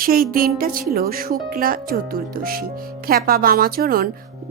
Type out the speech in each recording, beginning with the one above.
সেই দিনটা ছিল শুক্লা চতুর্দশী। খ্যাপা বামাচরণ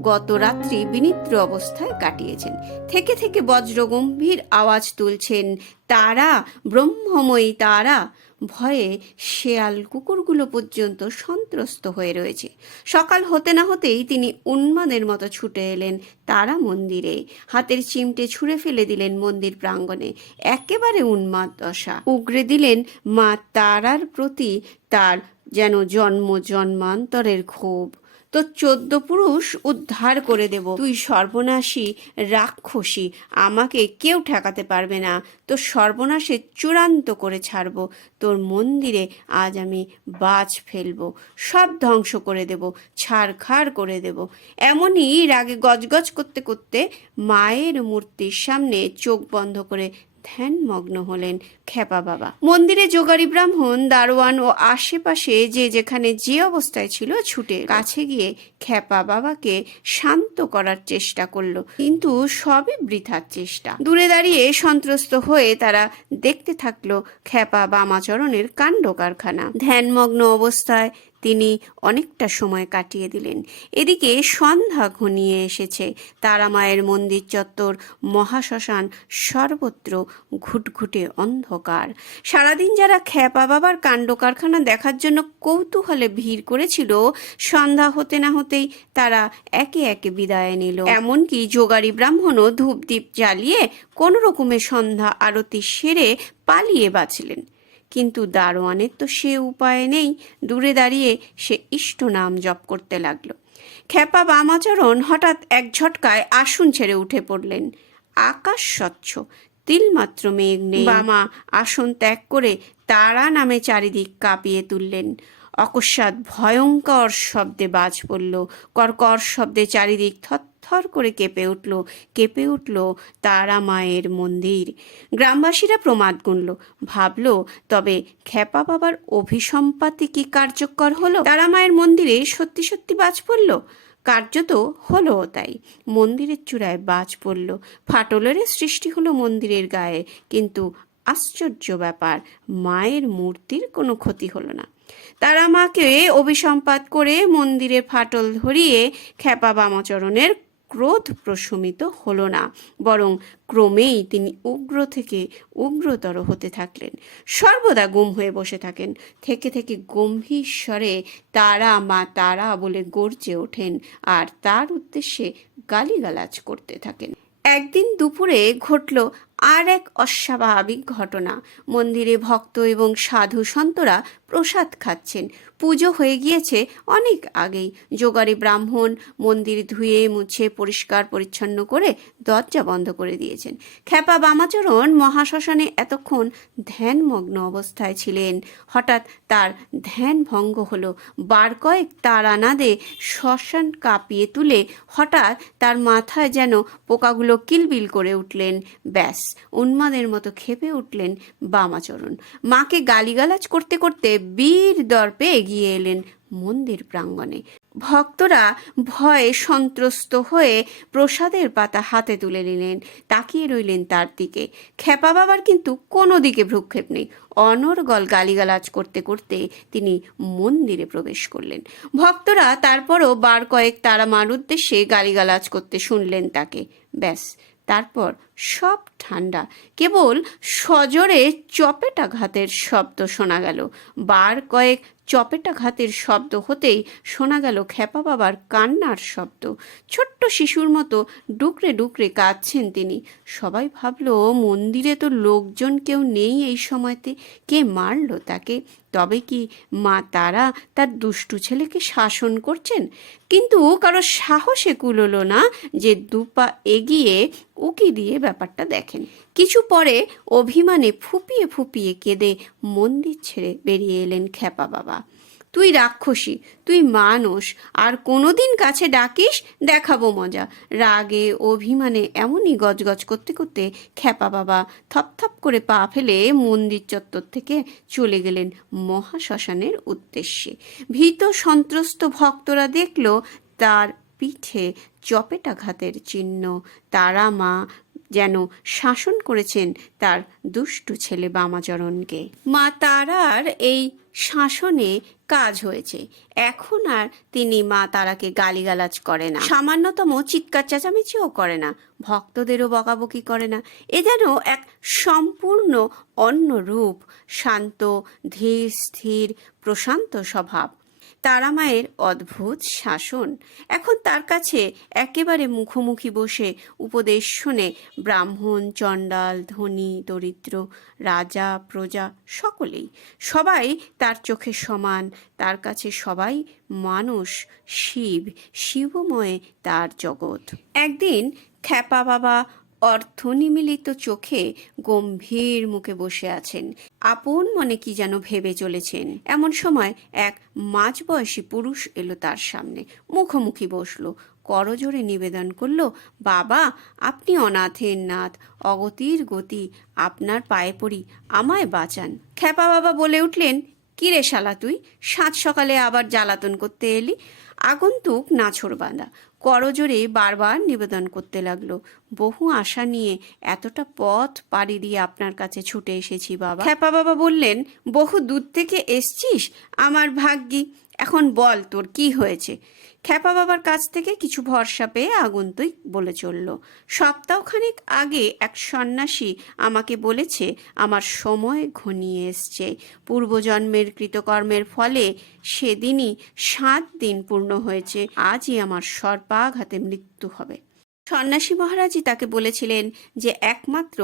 গত রাত্রি বিনিদ্র অবস্থায় কাটিয়েছেন। থেকে থেকে বজ্রগম্ভীর আওয়াজ তুলছেন, তারা, ব্রহ্মময়ী তারা। ভয়ে শেয়াল কুকুরগুলো পর্যন্ত সন্ত্রস্ত হয়ে রয়েছে। সকাল হতে না হতেই তিনি উন্মাদের মতো ছুটে এলেন তারা মন্দিরে। হাতের চিমটে ছুঁড়ে ফেলে দিলেন মন্দির প্রাঙ্গণে। একেবারে উন্মাদ দশা উগরে দিলেন মা তারার প্রতি তার যেন জন্ম জন্মান্তরের ক্ষোভ। তো 14 পুরুষ উদ্ধার করে দেব, তুই সর্বনাশী রাক্ষসী, আমাকে কেউ ঠেকাতে পারবে না। তোর সর্বনাশে চূড়ান্ত করে ছাড়ব। তোর মন্দিরে আজ আমি বাজ ফেলবো, সব ধ্বংস করে দেব, ছাড়খাড় করে দেব। এমনই রাগে গজগজ করতে করতে মায়ের মূর্তির সামনে চোখ বন্ধ করে ধ্যানমগ্ন হলেন খ্যাপা বাবা। মন্দিরে যোগাড়ী ব্রাহ্মণ, দারোয়ান ও আশেপাশে যে যেখানে যে অবস্থায় ছিল ছুটে কাছে গিয়ে খ্যাপা বাবাকে শান্ত করার চেষ্টা করলো, কিন্তু সবই বৃথার চেষ্টা। দূরে দাঁড়িয়ে সন্ত্রস্ত হয়ে তারা দেখতে থাকলো খ্যাপা বামাচরণের কাণ্ড কারখানা। ধ্যানমগ্ন অবস্থায় তিনি অনেকটা সময় কাটিয়ে দিলেন। এদিকে সন্ধ্যা ঘনিয়ে এসেছে। তারা মায়ের মন্দির চত্বর, মহাশ্মশান, সর্বত্র ঘুটঘুটে অন্ধকার। সারাদিন যারা খ্যাপা বাবার কাণ্ড কারখানা দেখার জন্য কৌতূহলে ভিড় করেছিল, সন্ধ্যা হতে না হতেই তারা একে একে বিদায় নিল। এমনকি যোগাড়ী ব্রাহ্মণও ধূপদীপ জ্বালিয়ে কোনো রকমে সন্ধ্যা আরতি সেরে পালিয়ে বাঁচলেন। কিন্তু দারোয়ানের তো সে উপায় নেই। দূরে দাঁড়িয়ে সে ইষ্ট নাম জপ করতে লাগলো। খ্যাপা বামাচরণ হঠাৎ এক ঝটকায় আসন ছেড়ে উঠে পড়লেন। আকাশ স্বচ্ছ, তিলমাত্র মেঘ নেই। বামা আসন ত্যাগ করে তারা নামে চারিদিক কাঁপিয়ে তুললেন। অকস্মাৎ ভয়ঙ্কর শব্দে বাজ পড়ল। কর্কর শব্দে চারিদিক থরথর করে কেঁপে উঠল তারা মায়ের মন্দির। গ্রামবাসীরা প্রমাদ গুনল, ভাবল তবে খ্যাপা বাবার অভিসম্পাতি কি কার্যকর হলো? তারা মায়ের মন্দিরে সত্যি সত্যি বাজ পড়ল। কার্যত হলো তাই। মন্দিরের চূড়ায় বাজ পড়ল, ফাটলের সৃষ্টি হলো মন্দিরের গায়ে, কিন্তু আশ্চর্য ব্যাপার, মায়ের মূর্তির কোনো ক্ষতি হলো না। তারা মাকে অভিসম্পাত করে মন্দিরে ফাটল ধরিয়ে খ্যাপা বামাচরণের ক্রোধ প্রশমিত হলো না, বরং ক্রমেই তিনি উগ্র থেকে উগ্রতর হতে থাকলেন। সর্বদা গুম হয়ে বসে থাকেন। থেকে থেকে গম্ভীর স্বরে তারা মা তারা বলে গর্জে ওঠেন আর তার উদ্দেশ্যে গালিগালাজ করতে থাকেন। একদিন দুপুরে ঘটল আর এক অস্বাভাবিক ঘটনা। মন্দিরে ভক্ত এবং সাধু সন্তরা প্রসাদ খাচ্ছেন। পুজো হয়ে গিয়েছে অনেক আগেই। যোগাড়ী ব্রাহ্মণ মন্দির ধুয়ে মুছে পরিষ্কার পরিচ্ছন্ন করে দরজা বন্ধ করে দিয়েছেন। খ্যাপা বামাচরণ মহাশ্মশানে এতক্ষণ ধ্যানমগ্ন অবস্থায় ছিলেন। হঠাৎ তার ধ্যান ভঙ্গ হলো। বার কয়েক তারানাদে শ্মশান কাঁপিয়ে তুলে হঠাৎ তার মাথায় যেন পোকাগুলো কিলবিল করে উঠলেন। ব্যাস, উন্মাদের মতো ক্ষেপে উঠলেন বামাচরণ। মাকে গালিগালাজ করতে করতে বীর দর্পে এগিয়ে এলেন মন্দির প্রাঙ্গণে। ভক্তরা ভয়ে সন্ত্রস্ত হয়ে প্রসাদের পাতা হাতে তুলে নিলেন, তাকিয়ে রইলেন তার দিকে। খ্যাপা বাবার কিন্তু কোনো দিকে ভ্রুক্ষেপ নেই। অনর্গল গালিগালাজ করতে করতে তিনি মন্দিরে প্রবেশ করলেন। ভক্তরা তারপরও বার কয়েক তারা মার উদ্দেশ্যে গালিগালাজ করতে শুনলেন তাকে। ব্যাস, তারপর সব ঠান্ডা। কেবল সজোরে চপেটাঘাতের শব্দ শোনা গেল। বার কয়েক চপেটাঘাতের শব্দ হতেই শোনা গেল খ্যাপা বাবার কান্নার শব্দ। ছোট্ট শিশুর মতো ডুকরে ডুকরে কাঁদছেন তিনি। সবাই ভাবল মন্দিরে তো লোকজন কেউ নেই এই সময়তে, কে মারল তাকে? তবে কি মা তারা তার দুষ্টু ছেলেকে শাসন করছেন? কিন্তু কারো সাহসে কুলোলো না যে দুপা এগিয়ে উকি দিয়ে ব্যাপারটা দেখেন। কিছু পরে অভিমানে ফুপিয়ে ফুপিয়ে কেঁদে মন্দির ছেড়ে বেরিয়ে এলেন খ্যাপা বাবা। তুই রাক্ষসী, তুই মানুষ, আর কোনোদিন কাছে ডাকিস, দেখাবো মজা। রাগে অভিমানে এমনই গজগজ করতে করতে খ্যাপা বাবা থপথপ করে পা ফেলে মন্দির চত্বর থেকে চলে গেলেন মহাশ্মশানের উদ্দেশ্যে। ভীত সন্ত্রস্ত ভক্তরা দেখল তার পিঠে চপেটাঘাতের চিহ্ন। তারা মা যেন শাসন করেছেন তার দুষ্টু ছেলে বামাচরণকে। মা তারার এই শাসনে কাজ হয়েছে। এখন আর তিনি মা তারাকে গালিগালাজ করে না, সামান্যতম চিৎকার চেঁচামেচিও করে না, ভক্তদেরও বকাবকি করে না। এ যেন এক সম্পূর্ণ অন্য রূপ, শান্ত, ধীর স্থির, প্রশান্ত স্বভাব। তারামায়ের অদ্ভুত শাসন। এখন তার কাছে একেবারে মুখোমুখি বসে উপদেশ শোনে ব্রাহ্মণ, চণ্ডাল, ধনী, দরিদ্র, রাজা, প্রজা সকলেই। সবাই তার চোখে সমান, তার কাছে সবাই মানুষ, শিবময় তার জগৎ। একদিন খ্যাপা বাবা অর্থনিমিলিত চোখে গম্ভীর মুখে বসে আছেন, আপন মনে কি যেন ভেবে চলেছেন। এমন সময় এক মাঝবয়সী পুরুষ এলো তার সামনে, মুখোমুখি বসলো, করজোড়ে নিবেদন করলো, বাবা আপনি অনাথের নাথ, অগতির গতি, আপনার পায়ে পড়ি, আমায় বাঁচান। খ্যাপা বাবা বলে উঠলেন, কি রে শালা তুই, সাত সকালে আবার জ্বালাতন করতে এলি? আগন্তুক নাছোড়বাঁধা করজোড়ে বারবার নিবেদন করতে লাগলো, বহু আশা নিয়ে এতটা পথ পাড়ি দিয়ে আপনার কাছে ছুটে এসেছি বাবা। খ্যাপা বাবা বললেন, বহু দূর থেকে এসছিস, আমার ভাগ্যি, এখন বল তোর কি হয়েছে। খ্যাপা বাবার কাছ থেকে কিছু ভরসা পেয়ে আগন্তুক বলে চলল, সপ্তাহখানেক আগে এক সন্ন্যাসী আমাকে বলেছে আমার সময় ঘনিয়ে এসছে, পূর্বজন্মের কৃতকর্মের ফলে সেদিনই 7 দিন পূর্ণ হয়েছে, আজই আমার সর্পাঘাতে মৃত্যু হবে। সন্ন্যাসী মহারাজই তাকে বলেছিলেন যে একমাত্র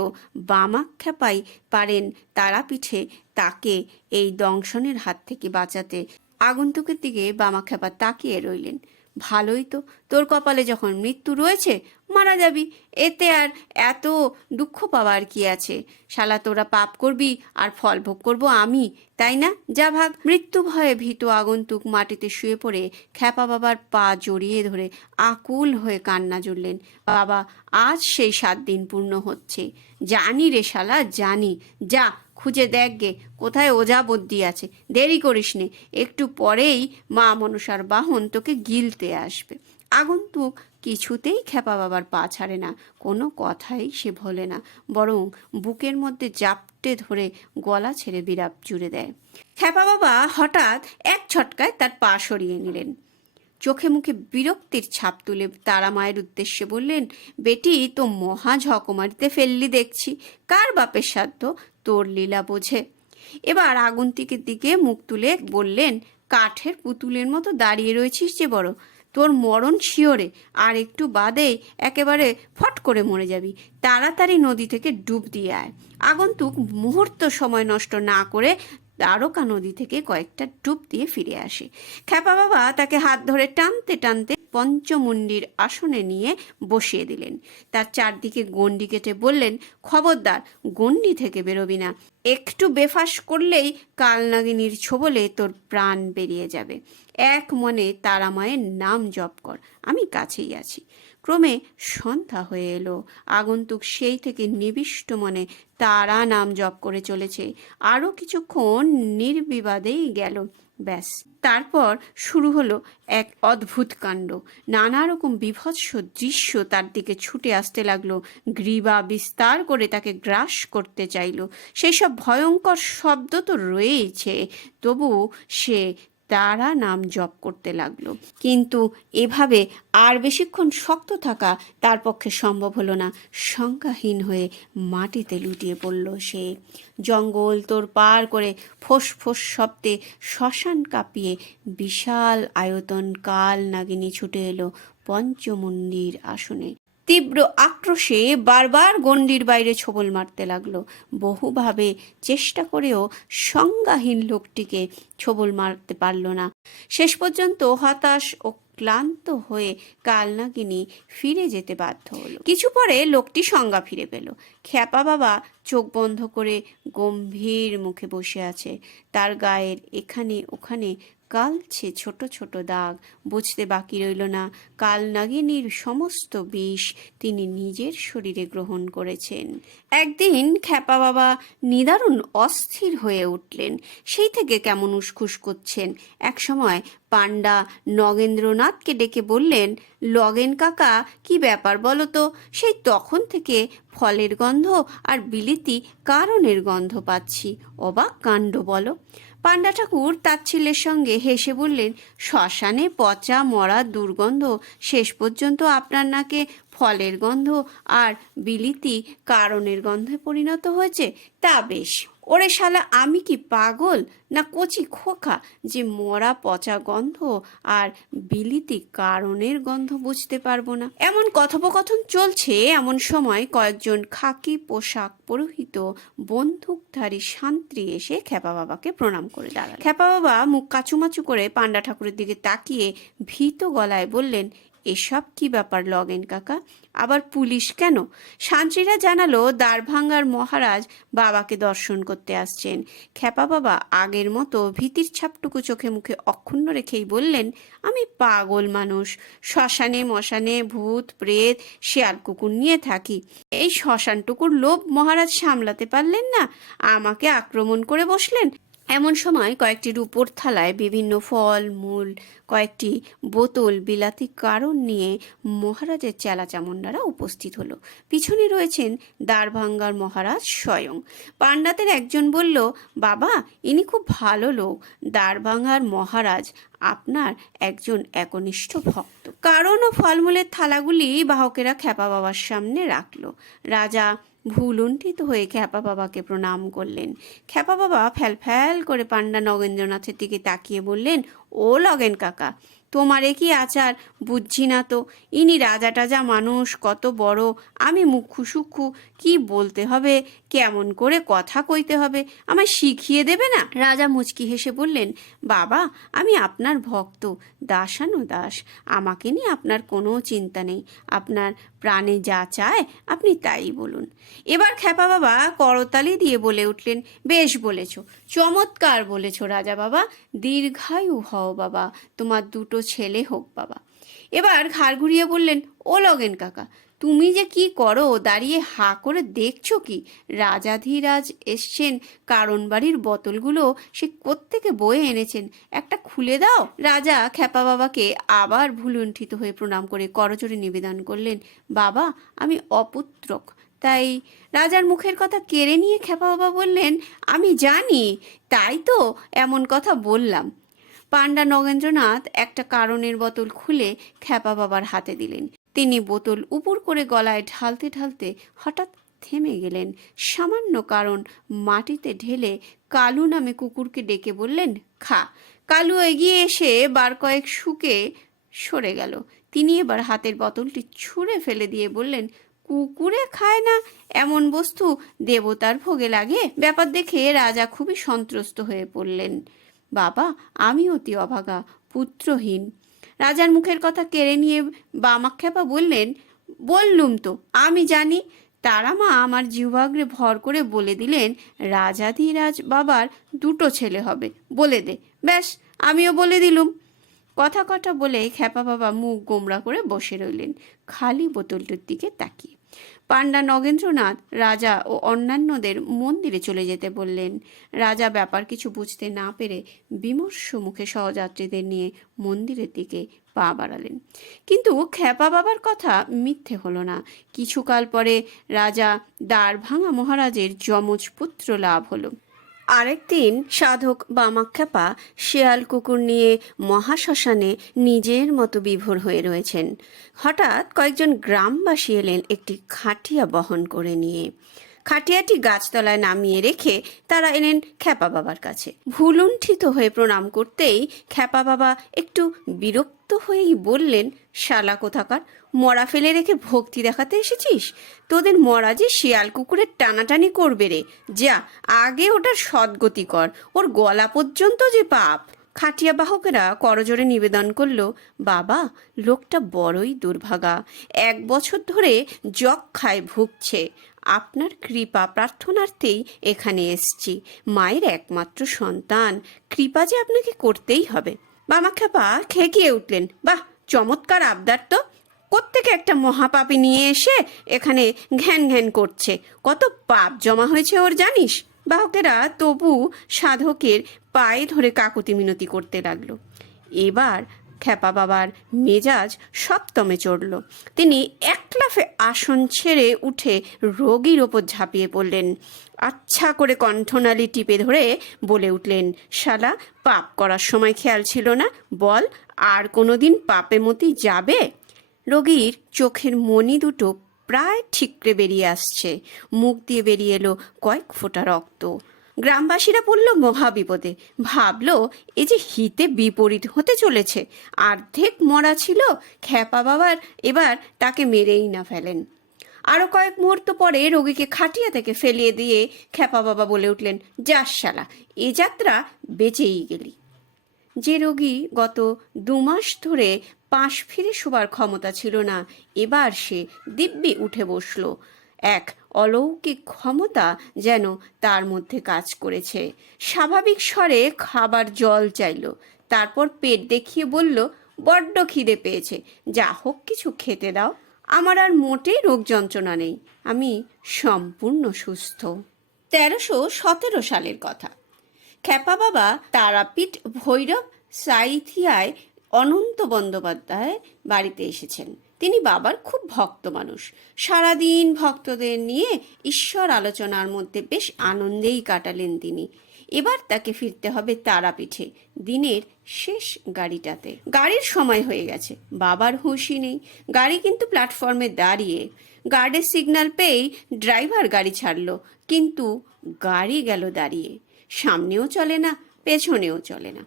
বামাখ্যাপাই পারেন তারাপীঠে তাকে এই দংশনের হাত থেকে বাঁচাতে। আগন্তুকের দিকে বামাখ্যাপা তাকিয়ে রইলেন। ভালোই তো, তোর কপালে যখন মৃত্যু রয়েছে মারা যাবি, এতে আর এত দুঃখ পাওয়ার কি আছে? শালা তোরা পাপ করবি আর ফল ভোগ করব আমি, তাই না? যা ভাগ। মৃত্যু ভয়ে ভীত আগন্তুক মাটিতে শুয়ে পড়ে খ্যাপা বাবার পা জড়িয়ে ধরে আকুল হয়ে কান্না জুড়লেন, বাবা আজ সেই 7 দিন পূর্ণ হচ্ছে। জানি রে শালা, জানি, যা খুঁজে দেখ গে কোথায় ওঝা বদ্যি আছে, দেরি করিস নে, একটু পরেই মা মনসার বাহন তোকে গিলতে আসবে। আগন্তুক কিছুতেই খ্যাপা বাবার পা ছাড়ে না, কোনো কথাই সে ভোলে না, বরং বুকের মধ্যে জাপটে ধরে গলা ছেড়ে বিরাপ জুড়ে দেয়। খ্যাপা বাবা হঠাৎ এক ছটকায় তার পা সরিয়ে নিলেন, চোখে মুখে বিরক্তির ছাপ তুলে তারা মায়ের উদ্দেশ্যে বললেন, বেটি তো মহা ঝকমারিতে ফেললি দেখছি, কার বাপের সাধ্য তোর লীলা বোঝে। এবার আগন্তুকের দিকে মুখ তুলে বললেন, কাঠের পুতুলের মতো দাঁড়িয়ে রয়েছিস যে বড়, তোর মরণ শিওরে, আর একটু বাদেই একেবারে ফট করে মরে যাবি, তাড়াতাড়ি নদী থেকে ডুব দিয়ে আয়। আগন্তুক মুহূর্ত সময় নষ্ট না করে দ্বারকা নদী থেকে কয়েকটা ডুব দিয়ে ফিরে আসে। খ্যাপা বাবা তাকে হাত ধরে টানতে টানতে পঞ্চমুণ্ডির আসনে নিয়ে বসিয়ে দিলেন। তার চারদিকে গণ্ডি কেটে বললেন, খবরদার গণ্ডি থেকে বেরোবি না, একটু বেফাস করলেই কালনাগিনীর ছোবলে তোর প্রাণ বেরিয়ে যাবে। এক মনে তারা মায়ের নাম জপ কর, আমি কাছেই আছি। ক্রমে সন্ধ্যা হয়ে এলো। আগন্তুক সেই থেকে নিবিষ্ট মনে তারা নাম জপ করে চলেছে। আরও কিছুক্ষণ নির্বিবাদেই গেল, ব্যাস। তারপর শুরু হলো এক অদ্ভুত কাণ্ড। নানা রকম বিভৎস দৃশ্য তার দিকে ছুটে আসতে লাগলো, গ্রীবা বিস্তার করে তাকে গ্রাস করতে চাইল। সেই সব ভয়ঙ্কর শব্দ তো রয়েছে, তবু সে তারা নাম জপ করতে লাগলো। কিন্তু এভাবে আর বেশিক্ষণ শক্ত থাকা তার পক্ষে সম্ভব হলো না। সংজ্ঞাহীন হয়ে মাটিতে লুটিয়ে পড়ল সে। জঙ্গল তোর পার করে ফোঁস ফোঁস শব্দে শ্মশান কাঁপিয়ে বিশাল আয়তন কাল নাগিনী ছুটে এলো পঞ্চমুণ্ডির আসনে। তীব্র আক্রোশে বারবার গণ্ডির বাইরে ছোবল মারতে লাগলো। বহুভাবে চেষ্টা করেও সংজ্ঞাহীন লোকটিকে ছোবল মারতে পারল না। শেষ পর্যন্ত হতাশ ও ক্লান্ত হয়ে কালনাগিনী ফিরে যেতে বাধ্য হলো। কিছু পরে লোকটি সংজ্ঞা ফিরে পেল। খ্যাপা বাবা চোখ বন্ধ করে গম্ভীর মুখে বসে আছে। তার গায়ের এখানে ওখানে কালছে ছোট ছোট দাগ। বুঝতে বাকি রইল না কালনাগিনীর সমস্ত বিষ তিনি নিজের শরীরে গ্রহণ করেছেন। একদিন খ্যাপা বাবা নিদারুণ অস্থির হয়ে উঠলেন। সেই থেকে কেমন উসখুস করছেন। একসময় পাণ্ডা নগেন্দ্রনাথকে ডেকে বললেন, লগেন কাকা, কি ব্যাপার বলো তো? সেই তখন থেকে ফলের গন্ধ আর বিলিতি কারণের গন্ধ পাচ্ছি। অবাক কাণ্ড বলো। পাণ্ডা ঠাকুর তাচ্ছিল্যের সঙ্গে হেসে বললেন, শ্মশানে পচা মরা দুর্গন্ধ শেষ পর্যন্ত আপনার নাকে ফলের গন্ধ আর বিলিতি কারণের গন্ধে পরিণত হয়েছে? তা বেশ। ওরে শালা, আমি কি পাগল না কচি খোকা যে মরা পচা গন্ধ আর বিলিতি কারণের গন্ধ বুঝতে পারবো না? এমন কথোপকথন চলছে, এমন সময় কয়েকজন খাকি পোশাক পরিহিত বন্দুকধারী শান্ত্রী এসে খ্যাপা বাবাকে প্রণাম করে দাঁড়াল। খ্যাপা বাবা মুখ কাচুমাচু করে পাণ্ডা ঠাকুরের দিকে তাকিয়ে ভীত গলায় বললেন, এসব কি ব্যাপার লগেন কাকা? আবার পুলিশ কেন? শান্ত্রীরা জানালো, দ্বারভাঙ্গার মহারাজ বাবাকে দর্শন করতে আসছেন। খ্যাপা বাবা আগের মতো ভীতির ছাপটুকু চোখে মুখে অক্ষুণ্ণ রেখেই বললেন, আমি পাগল মানুষ, শ্মশানে মশানে ভূত প্রেত শেয়াল কুকুর নিয়ে থাকি। এই শ্মশানটুকুর লোভ মহারাজ সামলাতে পারলেন না, আমাকে আক্রমণ করে বসলেন। এমন সময় কয়েকটি রূপোর থালায় বিভিন্ন ফল মূল, কয়েকটি বোতল বিলাতি কারণ নিয়ে মহারাজের চেলাচামুন্ডারা উপস্থিত হলো। পিছনে রয়েছেন দ্বারভাঙ্গার মহারাজ স্বয়ং। পাণ্ডাদের একজন বলল, বাবা, ইনি খুব ভালো লোক, দ্বারভাঙ্গার মহারাজ আপনার একজন একনিষ্ঠ ভক্ত। কারণ ও ফলমূলের থালাগুলি বাহকেরা খ্যাপা বাবার সামনে রাখল। রাজা ভুলুণ্ঠিত হয়ে খ্যাপা বাবাকে প্রণাম করলেন। খ্যাপা বাবা ফ্যাল করে পাণ্ডা নগেন্দ্রনাথের দিকে তাকিয়ে বললেন, ও লগেন কাকা, তোমারে কি আচার বুঝছি না তো। ইনি রাজা টাজা মানুষ, কত বড়, আমি মুখ্যু সুক্ষু, কি বলতে হবে, কেমন করে কথা কইতে হবে, আমায় শিখিয়ে দেবে না? রাজা মুচকি হেসে বললেন, বাবা, আমি আপনার ভক্ত, দাসানুদাস, আমাকে নিয়ে আপনার কোনো চিন্তা নেই। আপনার প্রাণে যা চায় আপনি তাই বলুন। এবার খ্যাপা বাবা করতালি দিয়ে বলে উঠলেন, বেশ বলেছ, চমৎকার বলেছ রাজা বাবা, দীর্ঘায়ু হও বাবা, তোমার দুটো ছেলে হোক বাবা। এবার ঘাড় ঘুরিয়ে বললেন, ও লগেন কাকা, তুমি যে কি করো, দাঁড়িয়ে হা করে দেখছো কি? রাজাধিরাজ এসছেন, কারণ বাড়ির বোতলগুলো সে কোত্থেকে বয়ে এনেছেন, একটা খুলে দাও। রাজা খ্যাপা বাবাকে আবার ভুলুণ্ঠিত হয়ে প্রণাম করে করজোড়ে নিবেদন করলেন, বাবা, আমি অপুত্রক, তাই। রাজার মুখের কথা কেড়ে নিয়ে খ্যাপা বাবা বললেন, আমি জানি, তাই তো এমন কথা বললাম। পাণ্ডা নগেন্দ্রনাথ একটা কারণের বোতল খুলে খ্যাপা বাবার হাতে দিলেন। তিনি বোতল উপর করে গলায় ঢালতে ঢালতে হঠাৎ থেমে গেলেন। সামান্য কারণ মাটিতে ঢেলে কালু নামে কুকুরকে ডেকে বললেন, খা। কালু এগিয়ে এসে বার কয়েক শুকে সরে গেল। তিনি এবার হাতের বোতলটি ছুঁড়ে ফেলে দিয়ে বললেন, কুকুরে খায় না এমন বস্তু দেবতার ভোগে লাগে? ব্যাপার দেখে রাজা খুবই সন্ত্রস্ত হয়ে পড়লেন। বাবা, আমি অতি অভাগা, পুত্রহীন। রাজার মুখের কথা কেড়ে নিয়ে বামাখ্যাপা বললেন, বললুম তো, আমি জানি। তারা মা আমার জিহ্বাগ্রে ভর করে বলে দিলেন, রাজাধিরাজ বাবার দুটো ছেলে হবে, বলে দে। ব্যাস, আমিও বলে দিলুম। কথা কটা বলে খ্যাপা বাবা মুখ গোমড়া করে বসে রইলেন, খালি বোতলটির দিকে তাকিয়ে। পাণ্ডা নগেন্দ্রনাথ রাজা ও অন্যান্যদের মন্দিরে চলে যেতে বললেন। রাজা ব্যাপার কিছু বুঝতে না পেরে বিমর্ষ মুখে সহযাত্রীদের নিয়ে মন্দিরের দিকে পা বাড়ালেন। কিন্তু খ্যাপা বাবার কথা মিথ্যে হলো না। কিছুকাল পরে রাজা দ্বারভাঙ্গা মহারাজের যমজ পুত্র লাভ হলো। আরেকদিন সাধক বামাখ্যাপা শেয়াল কুকুর নিয়ে মহাশ্মশানে নিজের মতো বিভোর হয়ে রয়েছেন। হঠাৎ কয়েকজন গ্রামবাসী এলেন একটি খাটিয়া বহন করে নিয়ে। খাটিয়াটি গাছতলায় নামিয়ে রেখে তারা এলেন খ্যাপা বাবার কাছে। ভুলুণ্ঠিত হয়ে প্রণাম করতেই খ্যাপা বাবা একটু বিরক্ত হয়েই বললেন, শালা কোথাকার, মরা ফেলে রেখে ভক্তি দেখাতে এসেছিস? তোদের মরা যে শিয়াল কুকুরের টানাটানি করবে রে, যা আগে ওটার সদ্গতি কর, ওর গলা পর্যন্ত যে পাপ। খাটিয়া বাহকেরা করজোড়ে নিবেদন করল, বাবা, লোকটা বড়ই দুর্ভাগা, 1 বছর ধরে যক্ষায় ভুগছে, আপনার কৃপা প্রার্থনার্থেই এখানে এসছি, মায়ের একমাত্র সন্তান, কৃপা যে আপনাকে করতেই হবে। বামাখ্যাপা খেকিয়ে উঠলেন, বাহ, চমৎকার আবদার তো, কোত্থেকে একটা মহাপাপী নিয়ে এসে এখানে ঘ্যান ঘ্যান করছে, কত পাপ জমা হয়েছে ওর জানিস? বাহকেরা তবু সাধকের পায়ে ধরে কাকুতি মিনতি করতে লাগলো। এবার খ্যাপা বাবার মেজাজ সপ্তমে চড়ল। তিনি এক লাফে আসন ছেড়ে উঠে রোগীর ওপর ঝাঁপিয়ে পড়লেন। আচ্ছা করে কণ্ঠনালী টিপে ধরে বলে উঠলেন, শালা, পাপ করার সময় খেয়াল ছিল না? বল, আর কোনো দিন পাপে মতি যাবে? রোগীর চোখের মণি দুটো প্রায় ঠিকরে বেরিয়ে আসছে, মুখ দিয়ে বেরিয়ে এলো কয়েক ফোঁটা রক্ত। গ্রামবাসীরা পড়ল মহাবিপদে। ভাবলো এ যে হিতে বিপরীত হতে চলেছে। অর্ধেক মরা ছিল খ্যাপা বাবার, এবার তাকে মেরেই না ফেলেন। আরও কয়েক মুহূর্ত পরে রোগীকে খাটিয়া থেকে ফেলিয়ে দিয়ে খ্যাপা বাবা বলে উঠলেন, যাস শালা, এ যাত্রা বেঁচেই গেলি। যে রোগী গত 2 মাস ধরে পাশ ফিরে শোবার ক্ষমতা ছিল না, এবার সে দিব্যি উঠে বসল। এক অলৌকিক ক্ষমতা যেন তার মধ্যে কাজ করেছে। স্বাভাবিক স্বরে খাবার জল চাইল, তারপর পেট দেখিয়ে বলল, বড্ড খিদে পেয়েছে, যা হোক কিছু খেতে দাও। আমার আর মোটেই রোগ যন্ত্রণা নেই, আমি সম্পূর্ণ সুস্থ। 1317 সালের কথা। খ্যাপা বাবা তারাপীঠ ভৈরব সাইথিয়ায় অনন্ত বন্দ্যোপাধ্যায় বাড়িতে এসেছেন। তিনি বাবার খুব ভক্ত মানুষ। সারাদিন ভক্তদের নিয়ে ঈশ্বর আলোচনার মধ্যে বেশ আনন্দেই কাটালেন তিনি। এবার তাকে ফিরতে হবে তারাপীঠে, দিনের শেষ গাড়িটাতে। গাড়ির সময় হয়ে গেছে, বাবার হুঁশই নেই। গাড়ি কিন্তু প্ল্যাটফর্মে দাঁড়িয়ে। গার্ডের সিগন্যাল পেয়েই ড্রাইভার গাড়ি ছাড়লো, কিন্তু গাড়ি গেল দাঁড়িয়ে। সামনেও চলে না, পেছনেও চলে না।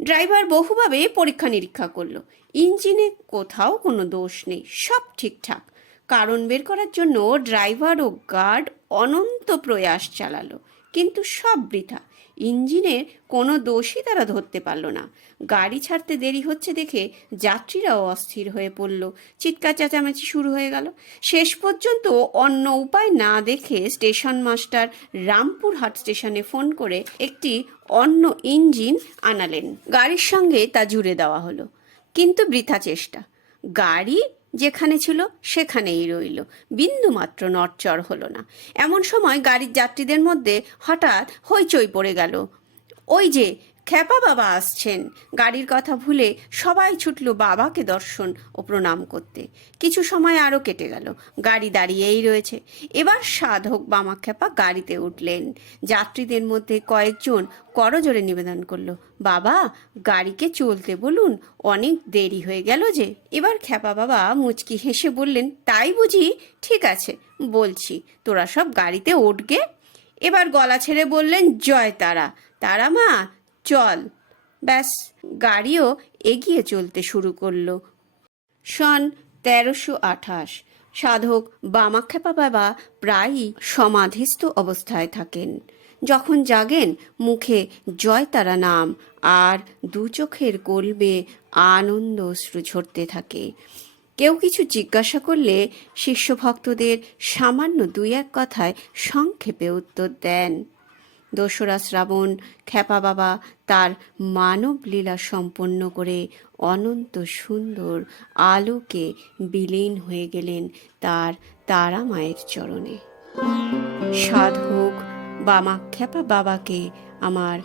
ড্রাইভার বহুভাবে পরীক্ষা নিরীক্ষা করলো, ইঞ্জিনে কোথাও কোনো দোষ নেই, সব ঠিকঠাক। কারণ বের করার জন্য ড্রাইভার ও গার্ড অনন্ত প্রয়াস চালালো, কিন্তু সব বৃথা। ইঞ্জিনের কোনো দোষই তারা ধরতে পারলো না। গাড়ি ছাড়তে দেরি হচ্ছে দেখে যাত্রীরাও অস্থির হয়ে পড়ল। চিৎকার চেঁচামেচি শুরু হয়ে গেল। শেষ পর্যন্ত অন্য উপায় না দেখে স্টেশন মাস্টার রামপুরহাট স্টেশনে ফোন করে একটি অন্য ইঞ্জিন আনালেন। গাড়ির সঙ্গে তা জুড়ে দেওয়া হলো, কিন্তু বৃথা চেষ্টা। গাড়ি যেখানে ছিল সেখানেই রইল, বিন্দুমাত্র নড়চড় হলো না। এমন সময় গাড়ির যাত্রীদের মধ্যে হঠাৎ হইচই পড়ে গেল। ওই যে খ্যাপা বাবা আসছেন। গাড়ির কথা ভুলে সবাই ছুটল বাবাকে দর্শন ও প্রণাম করতে। কিছু সময় আরও কেটে গেল, গাড়ি দাঁড়িয়েই রয়েছে। এবার সাধক বামাখ্যাপা গাড়িতে উঠলেন। যাত্রীদের মধ্যে কয়েকজন করজোড়ে নিবেদন করলো, বাবা, গাড়িকে চলতে বলুন, অনেক দেরি হয়ে গেল যে। এবার খ্যাপা বাবা মুচকি হেসে বললেন, তাই বুঝি? ঠিক আছে, বলছি, তোরা সব গাড়িতে উঠগে। এবার গলা ছেড়ে বললেন, জয় তারা, তারা মা, চল। ব্যাস, গাড়িও এগিয়ে চলতে শুরু করলো। সন 1328। সাধক বামাখ্যাপা বাবা প্রায়ই সমাধিস্থ অবস্থায় থাকেন। যখন জাগেন মুখে জয় তারা নাম, আর দু চোখের কলবে আনন্দ অশ্রু ঝরতে থাকে। কেউ কিছু জিজ্ঞাসা করলে শিষ্য ভক্তদের সামান্য 2-1 কথায় সংক্ষেপে উত্তর দেন। 2রা শ্রাবণ খ্যাপা বাবা তার মানব লীলা সম্পন্ন করে অনন্ত সুন্দর আলোকে বিলীন হয়ে গেলেন তার তারা মায়ের চরণে। সাধক বামাখ্যাপা বাবাকে আমার